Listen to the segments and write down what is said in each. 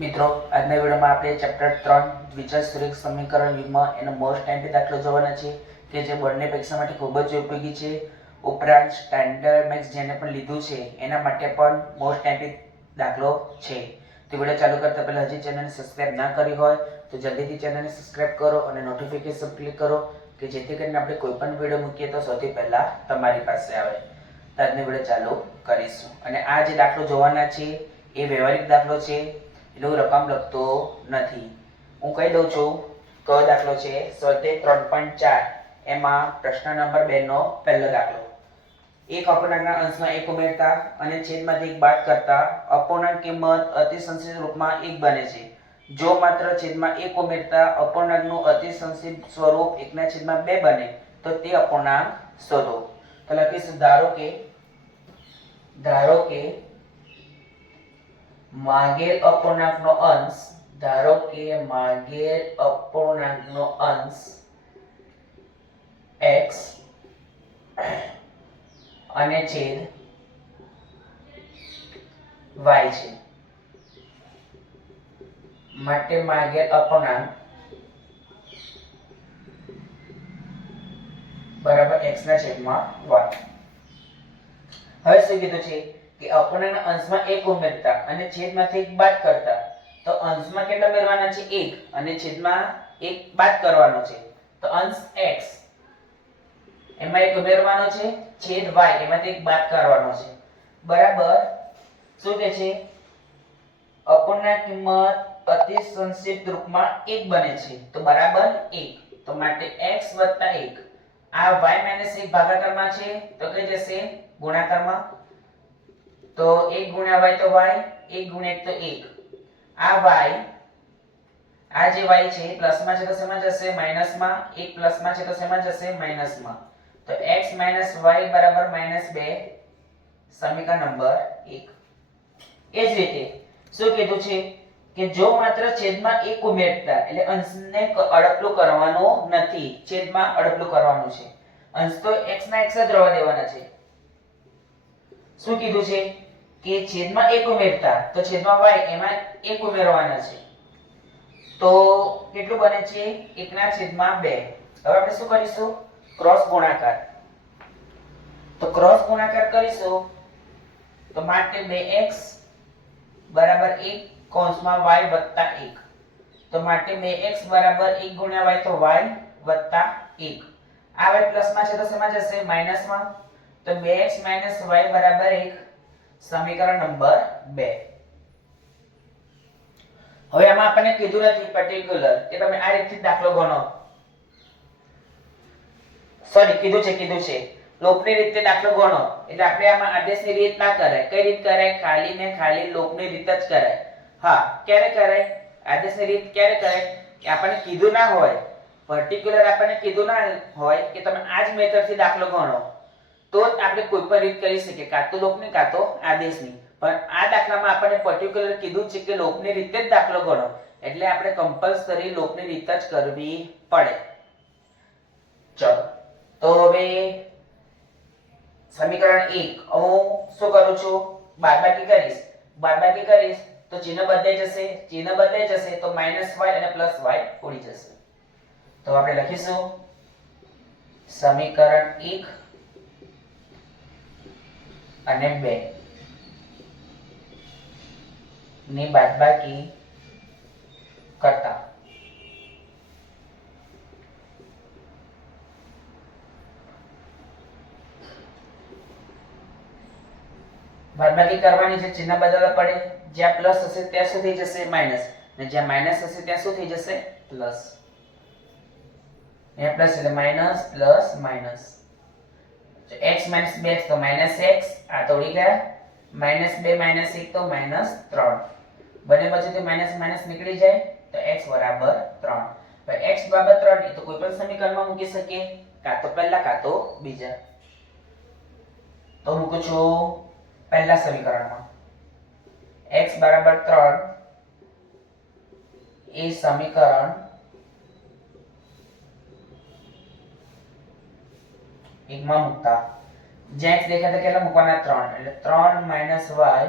મિત્રો આજના વિડીયોમાં આપણે ચેપ્ટર 3 દ્વિચલ સમીકરણ યુગમાં એનો મોસ્ટ ટાઈમથી દાખલો જોવાના છે કે જે બોર્ડની પરીક્ષા માટે ખૂબ જ ઉપયોગી છે. ઉપરાંત સ્ટાન્ડર્ડ મેથ્સ જેને પણ લીધું છે એના માટે પણ મોસ્ટ ટાઈમથી દાખલો છે. તો વિડીયો ચાલુ કરતા પહેલા હજી ચેનલને સબસ્ક્રાઇબ ના કરી હોય તો જલ્દીથી ચેનલને સબસ્ક્રાઇબ કરો અને નોટિફિકેશન ક્લિક કરો કે જેથી કરીને આપણે કોઈ પણ વિડીયો મૂકીએ તો સૌથી પહેલા તમારી પાસે આવે. તો આજનો વિડીયો ચાલુ કરીશું અને આ જે દાખલો જોવાના છે એ વ્યવહારિક દાખલો છે. એટલે હું રકમ લખતો નથી. હું કહી દઉં છું કયો દાખલો છે. સ્વાધ્યાય 3.4 એમાં પ્રશ્ન નંબર 2 નો પહેલો દાખલો. એક અપૂર્ણાંકના અંશમાં 1 ઉમેરતા અને છેદમાંથી 1 બાદ કરતા અપૂર્ણાંક કિંમત અતિસંક્ષિપ્ત રૂપમાં 1 બને છે. જો માત્ર છેદમાં 1 ઉમેરતા અપૂર્ણાંકનું અતિસંક્ષિપ્ત સ્વરૂપ 1/2 બને તો તે અપૂર્ણાંક શોધો. તો લખીશું ધારો કે માગેલ અપૂર્ણાંકનો અંશ x અને છેદ y છે. માટે માગેલ અપૂર્ણાંક બરાબર x ના છેદમાં y. હવે શું કીધું છે કે અપૂર્ણાંકના અંશમાં 1 ઉમેરતા અને છેદમાંથી 1 બાદ કરતા. તો અંશમાં કેટલા ઉમેરવાના છે? 1 અને છેદમાં 1 બાદ કરવાનો છે. તો અંશ x એમાં 1 ઉમેરવાનો છે, છેદ y એમાંથી 1 બાદ કરવાનો છે. બરાબર શું કહે છે? અપૂર્ણાંક કિંમત અતિસંક્ષિપ્ત રૂપમાં 1 બને છે. તો બરાબર 1. તો માટે x 1. આ y - 1 ભાગાકારમાં છે તો કઈ જશે? ગુણાકારમાં. તો 1 ગુણ્યા y તો y, 1 ગુણ્યા 1 તો 1. આ y, આ જે y છે પ્લસમાં છે તો શેમાં જશે? માઈનસમાં. 1 પ્લસમાં છે તો શેમાં જશે? માઈનસમાં. તો x - y બરાબર -2, સમીકરણ નંબર 1. એ જ રીતે શું કીધું છે કે જો માત્ર છેદમાં 1 ઉમેરતા, એટલે અંશને અડપલું કરવાનો નથી, છેદમાં અડપલું કરવાનું છે. અંશ તો x ના x જ રહેવા દેવાના છે. શું કીધું છે કે છેદમાં 1 ઉમેરતા, તો છેદમાં y એમાં 1 ઉમેરવાના છે. તો કેટલું બને છે? 1/2. હવે આપણે શું કરીશું? ક્રોસ ગુણાકાર. તો ક્રોસ ગુણાકાર કરીશું તો માટે 2x બરાબર 1 કૌંસમાં y વત્તા 1. તો માટે 2x બરાબર 1 ગુણ્યા y તો y વત્તા 1. આ y પ્લસમાં છે તો શેમાં જશે? માઈનસમાં. તો 2x - y બરાબર 1, સમીકરણ નંબર 2. હવે આમાં આપણને કીધું નથી પર્ટિક્યુલર કે તમે આ રીતથી દાખલો ગણો. સોરી, કીધું છે લોપની રીતે દાખલો ગણો. એટલે આપણે આમાં આદેશની રીત ના કરાય. કઈ રીત કરાય? ખાલી ને ખાલી લોપની રીત જ કરાય. હા, ક્યારે કરાય? આદેશની રીત ક્યારે કરાય? કે આપણને કીધું ના હોય, પર્ટિક્યુલર આપણને કીધું ના હોય કે તમે આ જ મેથડથી દાખલો ગણો, તો જ આપણે કોઈ પણ રીત કરી શકીએ, કાં તો લોપની કાં તો આદેશની. પણ આ દાખલામાં આપણને પર્ટિક્યુલર કીધું છે કે લોપની રીતે જ દાખલો ગણો, એટલે આપણે કમ્પલસરી લોપની રીત જ કરવી પડે. ચલો, તો હવે સમીકરણ 1 હું શું કરું છું? બાદબાકી કરીશ તો ચિહ્ન બદલાઈ જશે તો -y અને +y ઉડી જશે. તો આપણે લખીશું સમીકરણ 1 અને 2 ની બાદબાકી કરતા બાદબાકી કરવાની છે, ચિહ્ન બદલવા પડે. જ્યાં પ્લસ હશે ત્યાં શું થઈ જશે? માઈનસ. અને જ્યાં માઈનસ હશે ત્યાં શું થઈ જશે? પ્લસ. અહીંયા પ્લસ એટલે માઈનસ પ્લસ માઈનસ. તો x - 2x તો -x, આ તો ઉડી ગયા. -2 - 1 તો -3. બંને બાજુથી માઈનસ માઈનસ નીકળી જાય તો x બરાબર 3. હવે x બરાબર 3 એ તો કોઈ પણ સમીકરણમાં મૂકી શકીએ, કાં તો પહેલા કાં તો બીજા. તો મૂકું છું પહેલા સમીકરણમાં. x બરાબર 3 એ સમીકરણ 1 માં મૂકતા જ્યાં x દેખાતા કેટલા મૂકવાના? 3. એટલે 3 - y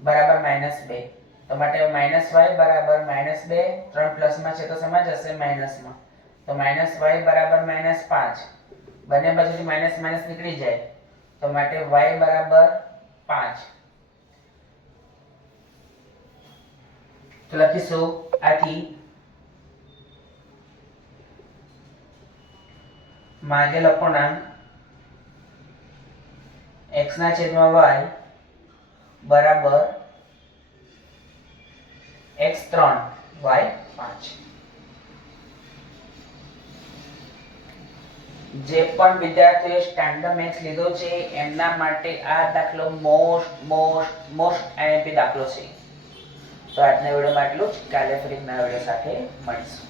બરાબર -2. તો માટે -y બરાબર -2, 3 પ્લસમાં છે તો શેમાં જશે માઇનસમાં, તો -y બરાબર -5, બંને બાજુથી માઇનસ માઇનસ નીકળી જાય તો માટે y બરાબર 5. તો લખીશું આથી માગેલ અપૂર્ણાંક x ના છેદમાં y બરાબર x3 y5. જે પણ વિદ્યાર્થીઓએ સ્ટાન્ડર્ડ મેથ્સ લીધો છે એમના માટે આ દાખલો મોસ્ટ આઈએમપી દાખલો છે. તો આજના વિડીયોમાં આટલું જ. કાલે ફરી નવા વિડીયો સાથે મળીશું.